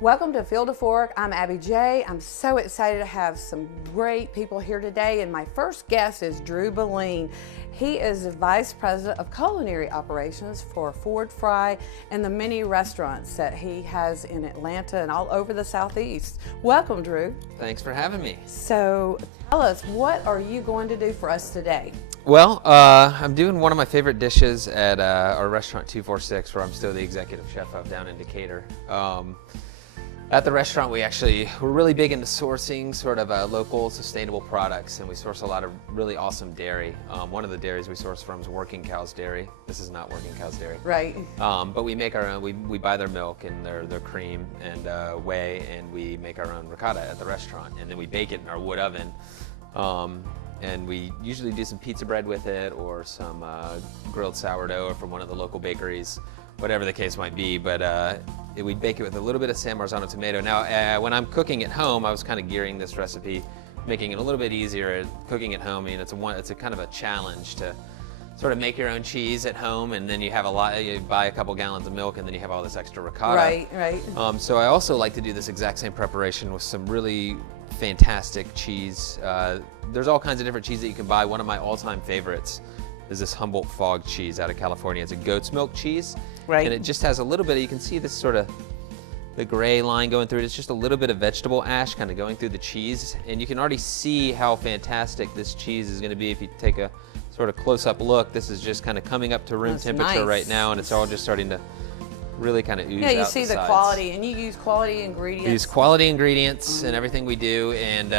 Welcome to Field to Fork. I'm Abby J. I'm so excited to have some great people here today, and my first guest is Drew Beline. He is the Vice President of Culinary Operations for Ford Fry and the many restaurants that he has in Atlanta and all over the Southeast. Welcome, Drew. Thanks for having me. So tell us, what are you going to do for us today? Well, I'm doing one of my favorite dishes at our restaurant 246, where I'm still the executive chef of down in Decatur. At the restaurant, we're really big into sourcing sort of local, sustainable products, and we source a lot of really awesome dairy. One of the dairies we source from is Working Cow's Dairy. This is not Working Cow's Dairy. Right. But we make our own. We buy their milk and their cream and whey, and we make our own ricotta at the restaurant, and then we bake it in our wood oven. And we usually do some pizza bread with it, or some grilled sourdough from one of the local bakeries, whatever the case might be. But we bake it with a little bit of San Marzano tomato. Now, when I'm cooking at home, I was kind of gearing this recipe, making it a little bit easier at cooking at home. I mean, it's a kind of a challenge to sort of make your own cheese at home, and then you have you buy a couple gallons of milk, and then you have all this extra ricotta. Right. So I also like to do this exact same preparation with some really fantastic cheese. There's all kinds of different cheese that you can buy. One of my all-time favorites is this Humboldt Fog cheese out of California. It's a goat's milk cheese. Right. And it just has a little bit, you can see this sort of, the gray line going through it. It's just a little bit of vegetable ash kind of going through the cheese. And you can already see how fantastic this cheese is going to be if you take a sort of close-up look. This is just kind of coming up to room temperature right now, and it's all just starting to really kind of ooze out. Yeah, you see the quality, and you use quality ingredients. We use quality ingredients in everything we do, and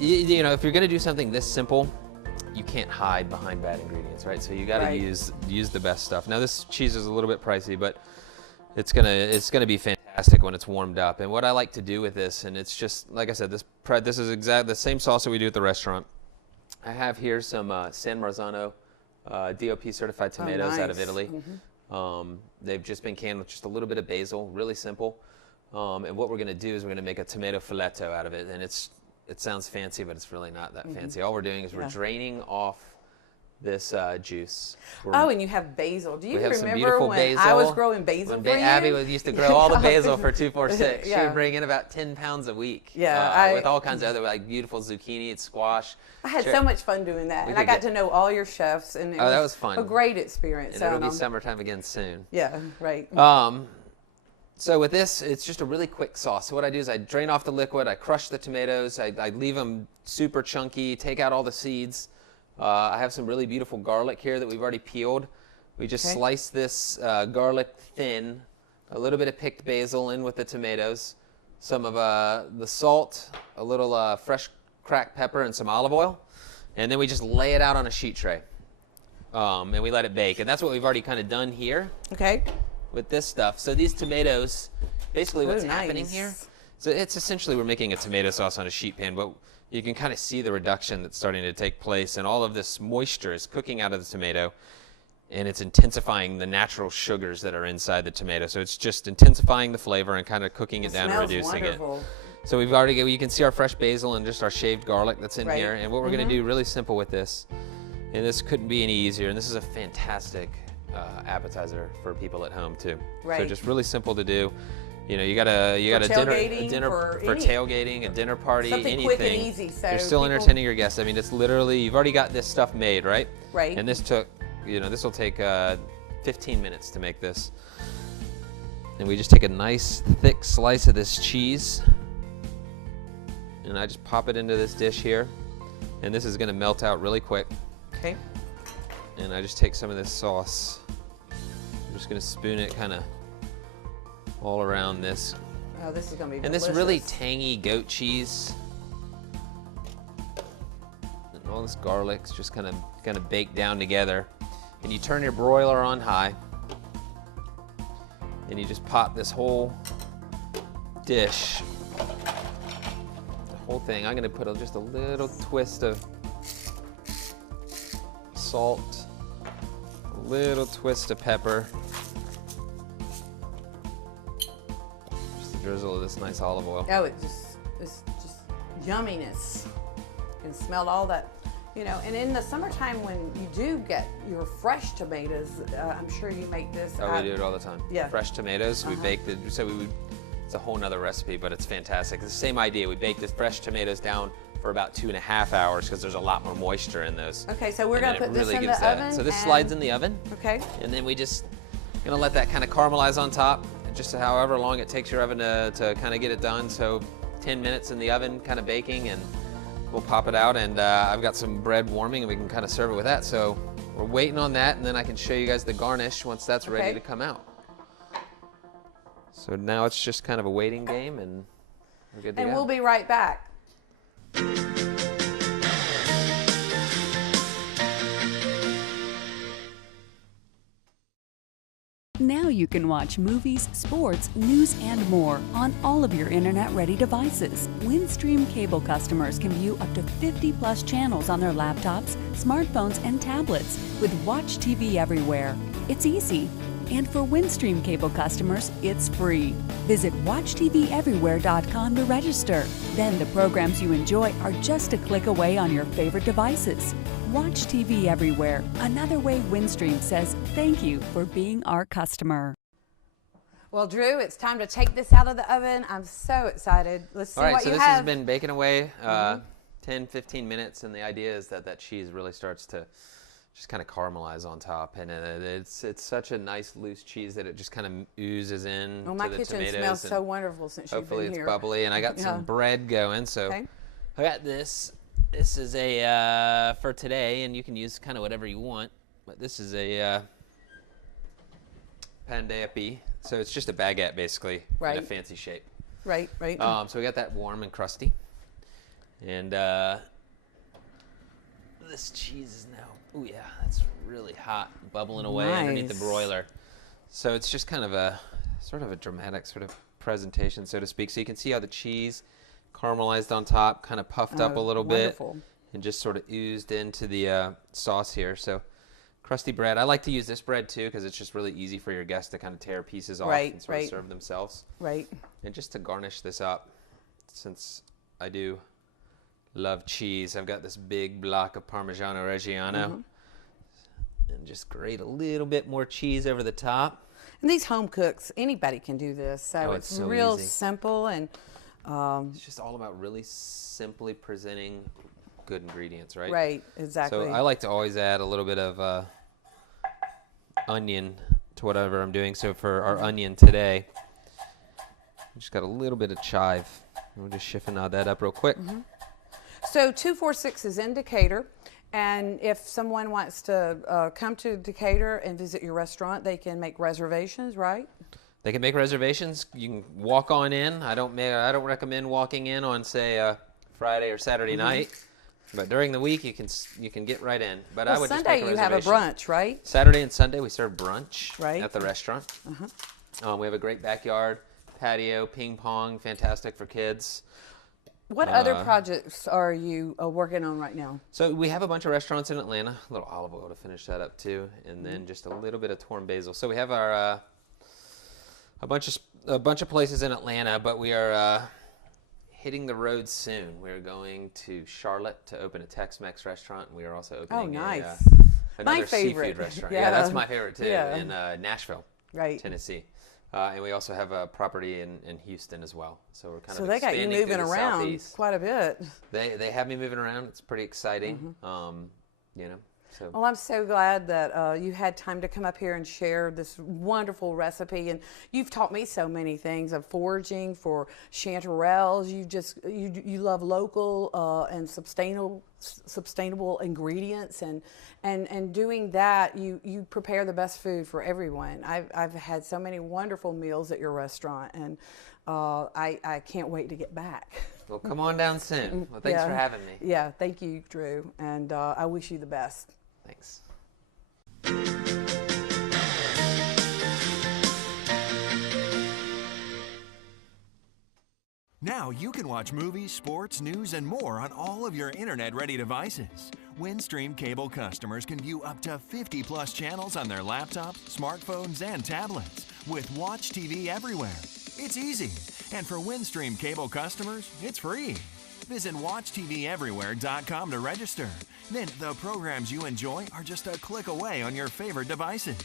you know, if you're going to do something this simple, you can't hide behind bad ingredients, right? So you got to use the best stuff. Now, this cheese is a little bit pricey, but it's gonna be fantastic when it's warmed up. And what I like to do with this, and it's just like I said, this is exactly the same sauce that we do at the restaurant. I have here some San Marzano DOP certified tomatoes out of Italy. They've just been canned with just a little bit of basil, really simple. And what we're going to do is we're going to make a tomato filetto out of it. And it sounds fancy, but it's really not that fancy. All we're doing is we're draining off this juice. And you have basil. Do you remember when basil. I was growing basil for you? Abby used to grow all the basil for 246. She would bring in about 10 pounds a week. With all kinds of other like beautiful zucchini and squash. I had so much fun doing that, and I got to know all your chefs, and that was fun. A great experience. And it'll be summertime again soon. Yeah, right. So with this, it's just a really quick sauce. So what I do is I drain off the liquid, I crush the tomatoes, I leave them super chunky, take out all the seeds. I have some really beautiful garlic here that we've already peeled. We just slice this garlic thin, a little bit of picked basil in with the tomatoes, some of the salt, a little fresh cracked pepper, and some olive oil. And then we just lay it out on a sheet tray. And we let it bake. And that's what we've already kind of done here. Okay. With this stuff. So these tomatoes, basically what's happening here, so it's essentially we're making a tomato sauce on a sheet pan, but you can kind of see the reduction that's starting to take place, and all of this moisture is cooking out of the tomato, and it's intensifying the natural sugars that are inside the tomato. So it's just intensifying the flavor and kind of cooking it down and reducing it. So we've already you can see our fresh basil and just our shaved garlic that's in here. And what we're going to do really simple with this, and this couldn't be any easier, and this is a fantastic appetizer for people at home too. So just really simple to do. You know, you got a dinner for tailgating, a dinner party, something anything. Quick and easy. So you're still entertaining your guests. I mean, it's literally you've already got this stuff made, right? Right. And this took, this will take 15 minutes to make this. And we just take a nice thick slice of this cheese, and I just pop it into this dish here, and this is going to melt out really quick. Okay. And I just take some of this sauce. I'm just going to spoon it kind of all around this. Oh, this is going to be delicious. And this really tangy goat cheese. And all this garlic's just kind of baked down together. And you turn your broiler on high. And you just pop this whole dish, the whole thing. I'm going to put just a little twist of salt, a little twist of pepper, just a drizzle of this nice olive oil. Oh, it's just yumminess. You can smell all that, and in the summertime when you do get your fresh tomatoes, I'm sure you make this. Oh, we do it all the time. Yeah. Fresh tomatoes, we bake we would it's a whole nother recipe, but it's fantastic. It's the same idea. We bake the fresh tomatoes down for about 2.5 hours because there's a lot more moisture in those. Okay, so we're And gonna then put it this really in gives the oven. So this and- slides in the oven. Okay. And then we just gonna let that kind of caramelize on top, just however long it takes your oven to kind of get it done. So 10 minutes in the oven, kind of baking, and we'll pop it out. And I've got some bread warming, and we can kind of serve it with that. So we're waiting on that, and then I can show you guys the garnish once that's ready Okay. to come out. So now it's just kind of a waiting game, and we're good to And go. we'll be right back. Now you can watch movies, sports, news, and more on all of your internet-ready devices. Windstream cable customers can view up to 50+ channels on their laptops, smartphones, and tablets with Watch TV Everywhere. It's easy. And for Windstream cable customers, it's free. Visit WatchTVEverywhere.com to register. Then the programs you enjoy are just a click away on your favorite devices. Watch TV Everywhere, another way Windstream says thank you for being our customer. Well, Drew, it's time to take this out of the oven. I'm so excited. Let's see All right, what so you this have. has been baking away 10-15 minutes, and the idea is that cheese really starts to just kind of caramelize on top, and it's such a nice loose cheese that it just kind of oozes in Oh, to my the kitchen tomatoes. smells and so wonderful since you've hopefully been it's here. bubbly, and I got Yeah. some bread going. So Okay. I got this. This is a for today, and you can use kind of whatever you want. But this is a pain d'épices, so it's just a baguette basically in Right. a fancy shape. Right, right. So we got that warm and crusty, and this cheese is now, oh yeah, it's really hot, bubbling away underneath the Nice. broiler. So it's just kind of a sort of a dramatic sort of presentation, so to speak. So you can see how the cheese caramelized on top, kind of puffed up a little wonderful. bit, and just sort of oozed into the sauce here. So crusty bread. I like to use this bread too because it's just really easy for your guests to kind of tear pieces off Right, and sort right. of serve themselves. Right. And just to garnish this up, since I do love cheese, I've got this big block of Parmigiano Reggiano, and just grate a little bit more cheese over the top. And these home cooks, anybody can do this. So Oh, it's it's so real easy. simple and It's just all about really simply presenting good ingredients, right? right, exactly. So I like to always add a little bit of onion to whatever I'm doing. So for our onion today, we just got a little bit of chive. We'll just chiffonade that up real quick. So 246 is in Decatur, and if someone wants to come to Decatur and visit your restaurant, they can make reservations, right? They can make reservations. You can walk on in. I don't recommend walking in on say Friday or Saturday night, but during the week you can get right in. But I Well, would Sunday just make a you have a reservation. brunch, right? Saturday and Sunday we serve brunch Right. at the restaurant. We have a great backyard, patio, ping pong, fantastic for kids. What other projects are you working on right now? So we have a bunch of restaurants in Atlanta. A little olive oil to finish that up too, and then just a little bit of torn basil. So we have our a bunch of places in Atlanta, but we are hitting the road soon. We're going to Charlotte to open a Tex-Mex restaurant, and we are also opening nice. another My favorite. seafood restaurant. Yeah. Yeah, that's my favorite too, Yeah. in Nashville, Right. Tennessee. And we also have a property in Houston as well. So we're kind So of they got you expanding moving through the around Southeast. quite a bit. They have me moving around. It's pretty exciting. So Well, I'm so glad that you had time to come up here and share this wonderful recipe. And you've taught me so many things of foraging for chanterelles. You love local and sustainable ingredients, and doing that, you prepare the best food for everyone. I've had so many wonderful meals at your restaurant, and I can't wait to get back. well, come on down soon. Well, thanks Yeah. for having me. Yeah, thank you, Drew, and I wish you the best. Thanks. Now you can watch movies, sports, news, and more on all of your internet-ready devices. Windstream cable customers can view up to 50+ channels on their laptops, smartphones, and tablets with Watch TV Everywhere. It's easy. And for Windstream cable customers, it's free. Visit WatchTVEverywhere.com to register. Then the programs you enjoy are just a click away on your favorite devices.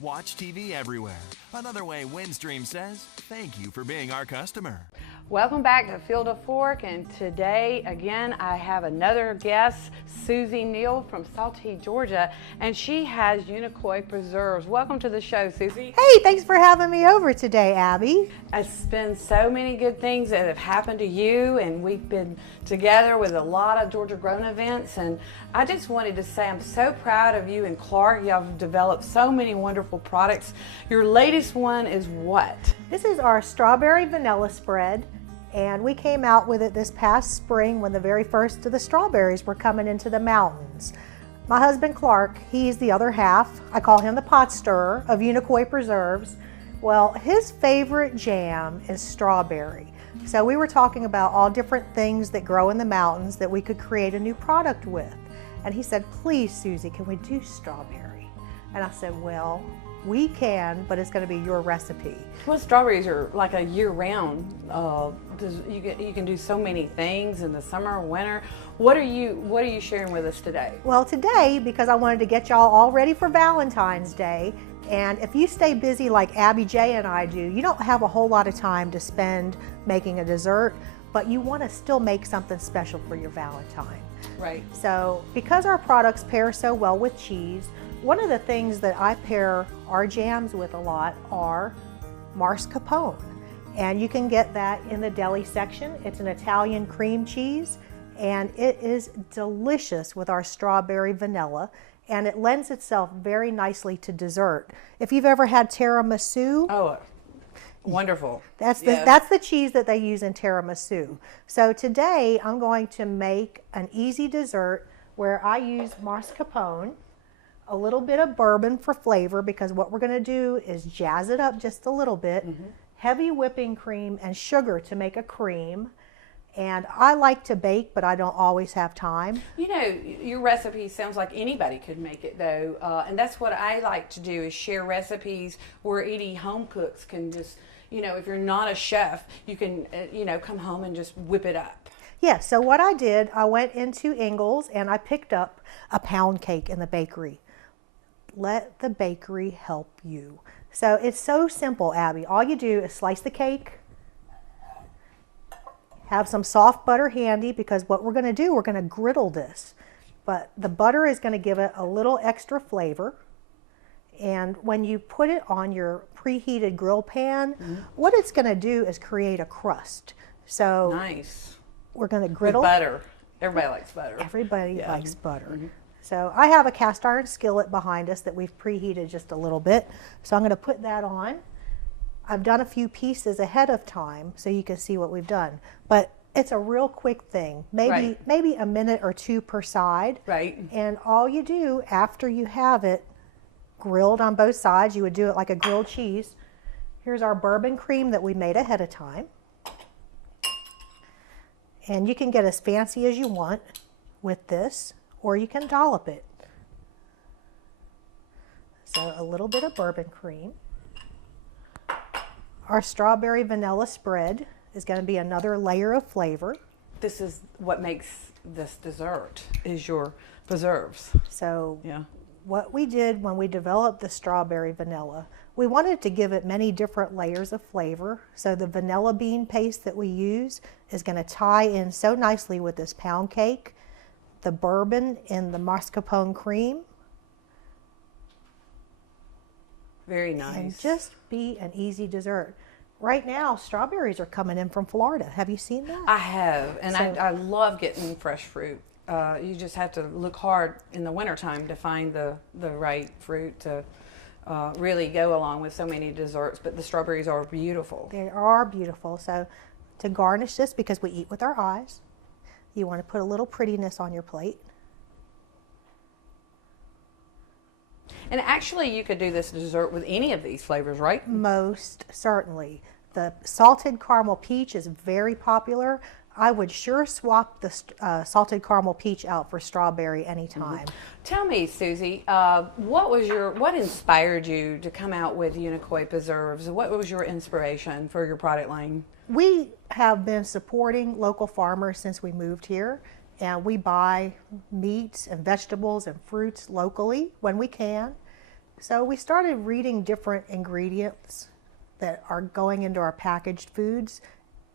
Watch TV everywhere. Another way Windstream says, thank you for being our customer. Welcome back to Field of Fork, and today again I have another guest, Susie Neal from Salty, Georgia, and she has Unicoi preserves. Welcome to the show, Susie. Hey, thanks for having me over today, Abby. It's been so many good things that have happened to you, and we've been together with a lot of Georgia Grown events, and I just wanted to say I'm so proud of you and Clark. Y'all have developed so many wonderful products. Your latest one is what? This is our strawberry vanilla spread, and we came out with it this past spring when the very first of the strawberries were coming into the mountains. My husband Clark, he's the other half. I call him the pot stirrer of Unicoi Preserves. Well, his favorite jam is strawberry. So we were talking about all different things that grow in the mountains that we could create a new product with. And he said, please, Susie, can we do strawberry? And I said, well, we can, but it's going to be your recipe. Well, strawberries are like a year-round. You can do so many things in the summer, winter. What are you sharing with us today? Well, today, because I wanted to get y'all all ready for Valentine's Day, and if you stay busy like Abby J and I do, you don't have a whole lot of time to spend making a dessert, but you want to still make something special for your Valentine. Right. So, because our products pair so well with cheese, one of the things that I pair our jams with a lot are mascarpone. And you can get that in the deli section. It's an Italian cream cheese, and it is delicious with our strawberry vanilla, and it lends itself very nicely to dessert. If you've ever had tiramisu, Oh, wonderful. that's Yes. that's the cheese that they use in tiramisu. So today I'm going to make an easy dessert where I use mascarpone, a little bit of bourbon for flavor, because what we're going to do is jazz it up just a little bit, heavy whipping cream and sugar to make a cream. And I like to bake, but I don't always have time. You know, your recipe sounds like anybody could make it, though, and that's what I like to do, is share recipes where any home cooks can just, you know, if you're not a chef, you can, come home and just whip it up. Yeah, so what I did, I went into Ingles and I picked up a pound cake in the bakery. Let the bakery help you. So it's so simple, Abby. All you do is slice the cake, have some soft butter handy, because what we're going to do, we're going to griddle this. But the butter is going to give it a little extra flavor. And when you put it on your preheated grill pan, what it's going to do is create a crust. So Nice. we're going to With griddle. butter. Everybody likes butter. Everybody Yeah. likes butter. So I have a cast iron skillet behind us that we've preheated just a little bit. So I'm going to put that on. I've done a few pieces ahead of time so you can see what we've done. But it's a real quick thing, maybe a minute or two per side. Right. And all you do after you have it grilled on both sides, you would do it like a grilled cheese. Here's our bourbon cream that we made ahead of time. And you can get as fancy as you want with this, or you can dollop it. So a little bit of bourbon cream. Our strawberry vanilla spread is going to be another layer of flavor. This is what makes this dessert, is your preserves. So Yeah. what we did when we developed the strawberry vanilla, we wanted to give it many different layers of flavor. So the vanilla bean paste that we use is going to tie in so nicely with this pound cake, the bourbon in the mascarpone cream, Very nice. and just be an easy dessert. Right now, strawberries are coming in from Florida. Have you seen that? I have, and So- I love getting fresh fruit. You just have to look hard in the wintertime to find the right fruit to really go along with so many desserts. But the strawberries are beautiful. They are beautiful. So to garnish this, because we eat with our eyes, you want to put a little prettiness on your plate. And actually, you could do this dessert with any of these flavors, right? Most certainly. The salted caramel peach is very popular. I would sure swap the salted caramel peach out for strawberry anytime. Tell me, Susie, what inspired you to come out with Unicoi Preserves? What was your inspiration for your product line? We have been supporting local farmers since we moved here, and we buy meats and vegetables and fruits locally when we can. So we started reading different ingredients that are going into our packaged foods,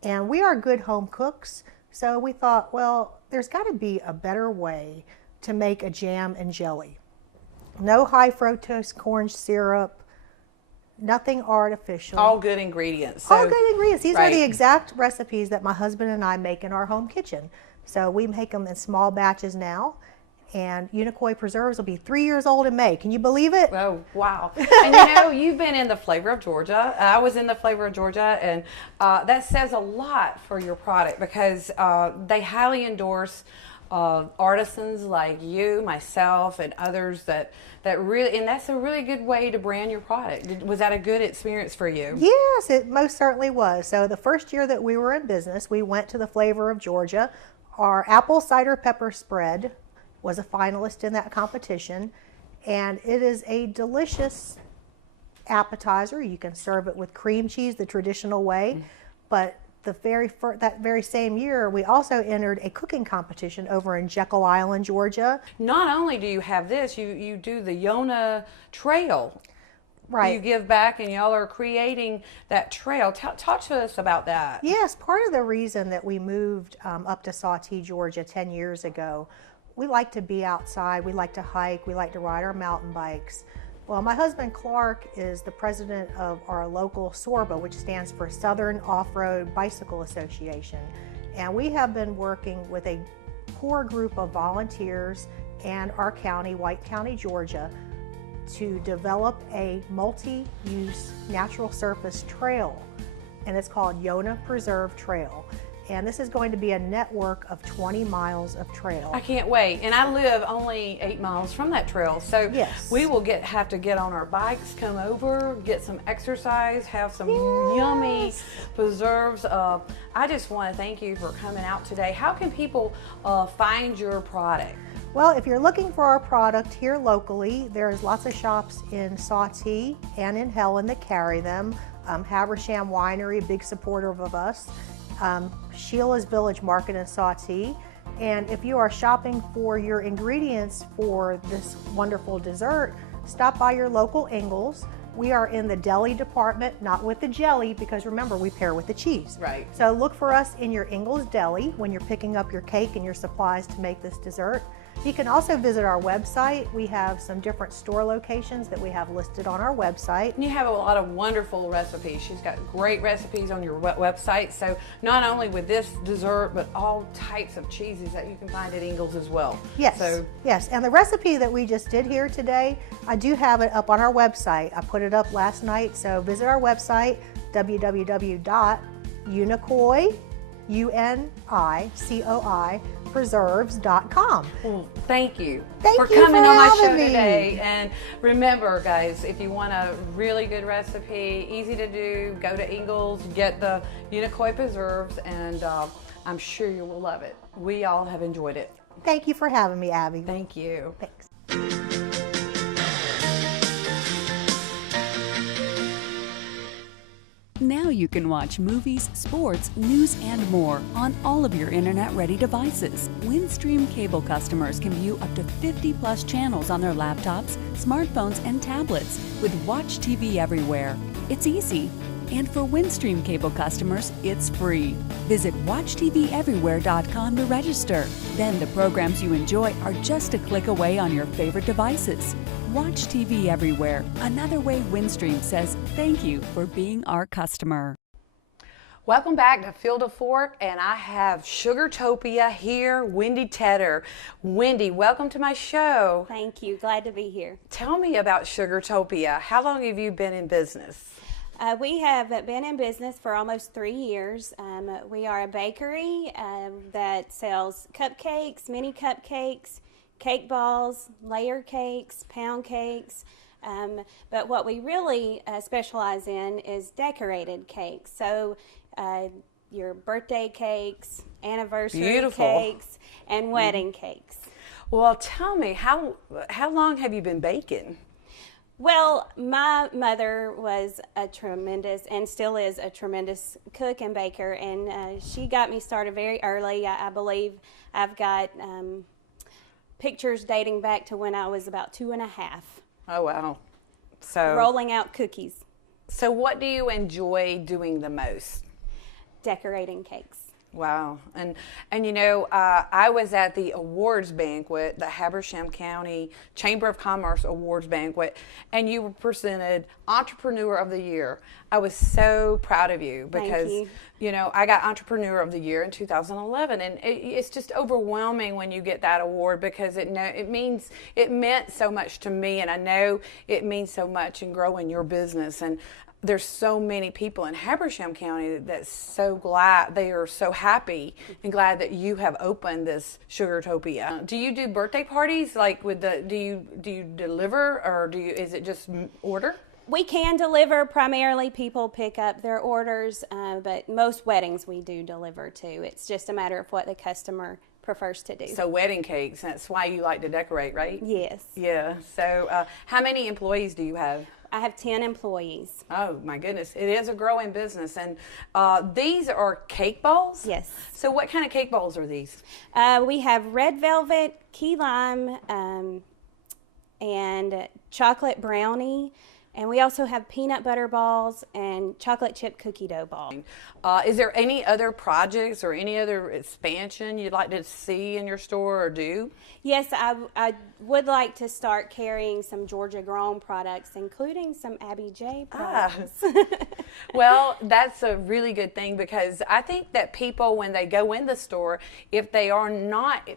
and we are good home cooks. So we thought, well, there's got to be a better way to make a jam and jelly. No high fructose corn syrup, nothing artificial. All good ingredients. All good ingredients. These are the right. exact recipes that my husband and I make in our home kitchen. So we make them in small batches now. And Unicoi preserves will be 3 years old in May. Can you believe it? Oh, wow. And you've been in the Flavor of Georgia. I was in the Flavor of Georgia, and that says a lot for your product because they highly endorse artisans like you, myself, and others that really, and that's a really good way to brand your product. Was that a good experience for you? Yes, it most certainly was. So the first year that we were in business, we went to the Flavor of Georgia. Our apple cider pepper spread was a finalist in that competition, and it is a delicious appetizer. You can serve it with cream cheese the traditional way, but that very same year, we also entered a cooking competition over in Jekyll Island, Georgia. Not only do you have this, you do the Yona Trail. Right. You give back, and y'all are creating that trail. Talk to us about that. Yes, part of the reason that we moved up to Sawtee, Georgia 10 years ago, we like to be outside, we like to hike, we like to ride our mountain bikes. Well, my husband Clark is the president of our local SORBA, which stands for Southern Off-Road Bicycle Association. And we have been working with a core group of volunteers and our county, White County, Georgia, to develop a multi-use natural surface trail. And it's called Yona Preserve Trail. And this is going to be a network of 20 miles of trail. I can't wait. And I live only 8 miles from that trail. So yes, we will have to get on our bikes, come over, get some exercise, have some yummy preserves. I just want to thank you for coming out today. How can people find your product? Well, if you're looking for our product here locally, there's lots of shops in Sawtee and in Helen that carry them. Habersham Winery, a big supporter of us. Sheila's Village Market in Sawtee. And if you are shopping for your ingredients for this wonderful dessert, stop by your local Ingles. We are in the deli department, not with the jelly, because remember, we pair with the cheese. Right. So look for us in your Ingles deli when you're picking up your cake and your supplies to make this dessert. You can also visit our website. We have some different store locations that we have listed on our website. And you have a lot of wonderful recipes. She's got great recipes on your website. So not only with this dessert, but all types of cheeses that you can find at Ingles as well. Yes, yes. And the recipe that we just did here today, I do have it up on our website. I put it up last night. So visit our website, www.unicoi, UNICOI, preserves.com. Well, thank you Thank for you coming for on my show having me. today. And remember, guys, if you want a really good recipe, easy to do, go to Ingles, get the Unicoi preserves, and I'm sure you will love it. We all have enjoyed it. Thank you for having me, Abby. Thank you. Thanks. Now you can watch movies, sports, news, and more on all of your internet-ready devices. Windstream cable customers can view up to 50+ channels on their laptops, smartphones, and tablets with Watch TV Everywhere. It's easy. And for Windstream cable customers, it's free. Visit WatchTVEverywhere.com to register. Then the programs you enjoy are just a click away on your favorite devices. Watch TV Everywhere, another way Windstream says thank you for being our customer. Welcome back to Field of Fork, and I have Sugartopia here, Wendy Tedder. Wendy, welcome to my show. Thank you. Glad to be here. Tell me about Sugartopia. How long have you been in business? We have been in business for almost 3 years. We are a bakery that sells cupcakes, mini cupcakes, cake balls, layer cakes, pound cakes. But what we really specialize in is decorated cakes. So your birthday cakes, anniversary cakes, and wedding cakes. Well, tell me, how long have you been baking? Well, my mother was a tremendous, and still is a tremendous cook and baker, and she got me started very early. I believe I've got pictures dating back to when I was about 2.5. Oh, wow. So rolling out cookies, So what do you enjoy doing the most? decorating cakes. Wow. And you know, I was at the awards banquet, the Habersham County Chamber of Commerce Awards banquet, and you were presented Entrepreneur of the Year. I was so proud of you because, you. know, I got Entrepreneur of the Year in 2011, and it's just overwhelming when you get that award because it meant so much to me, and I know it means so much in growing your business. And there's so many people in Habersham County that's so glad, they are so happy and glad that you have opened this Sugartopia. Do you do birthday parties like do you deliver, or is it just order? We can deliver. Primarily people pick up their orders, but most weddings we do deliver to. It's just a matter of what the customer prefers to do. So wedding cakes, that's why you like to decorate, right? Yes. Yeah. So how many employees do you have? I have 10 employees. Oh my goodness, it is a growing business. And these are cake balls? Yes. So what kind of cake balls are these? We have red velvet, key lime, and chocolate brownie. And we also have peanut butter balls and chocolate chip cookie dough balls. Is there any other projects or any other expansion you'd like to see in your store or do? Yes, I would like to start carrying some Georgia grown products, including some Abby J products. Well, that's a really good thing because I think that people, when they go in the store, if they are not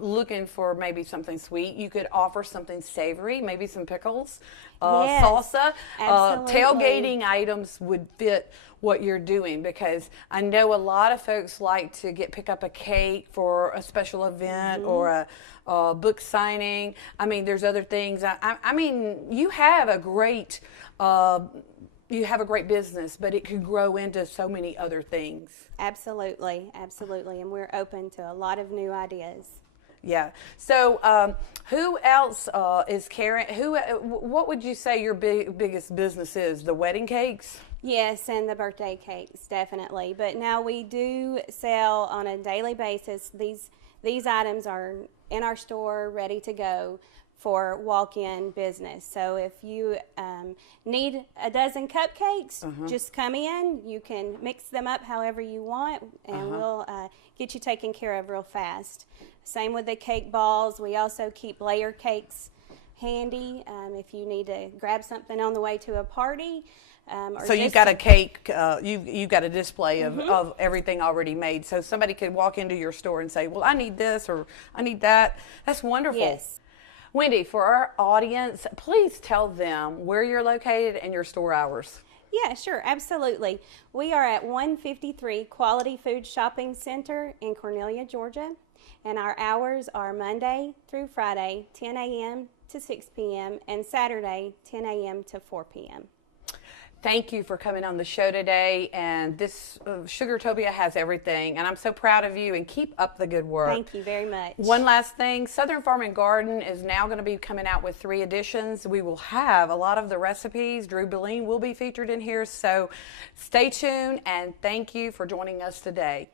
looking for maybe something sweet, you could offer something savory, maybe some pickles, Yes, salsa. absolutely. Tailgating items would fit what you're doing because I know a lot of folks like to pick up a cake for a special event or a book signing. I mean, there's other things. I mean, you have a great business, but it could grow into so many other things. Absolutely, absolutely. And we're open to a lot of new ideas. Yeah. So, who else is carrying? What would you say your biggest business is? The wedding cakes? Yes, and the birthday cakes, definitely. But now we do sell on a daily basis. These items are in our store, ready to go for walk-in business. So if you need a dozen cupcakes, just come in. You can mix them up however you want, and we'll get you taken care of real fast. Same with the cake balls. We also keep layer cakes handy if you need to grab something on the way to a party. So you've got a cake, you've got a display of everything already made. So somebody could walk into your store and say, well, I need this or I need that. That's wonderful. Yes. Wendy, for our audience, please tell them where you're located and your store hours. Yeah, sure, absolutely. We are at 153 Quality Food Shopping Center in Cornelia, Georgia, and our hours are Monday through Friday, 10 a.m. to 6 p.m., and Saturday, 10 a.m. to 4 p.m. Thank you for coming on the show today, and this Sugartopia has everything, and I'm so proud of you, and keep up the good work. Thank you very much. One last thing, Southern Farm and Garden is now going to be coming out with 3 editions. We will have a lot of the recipes. Drew Beline will be featured in here, so stay tuned, and thank you for joining us today.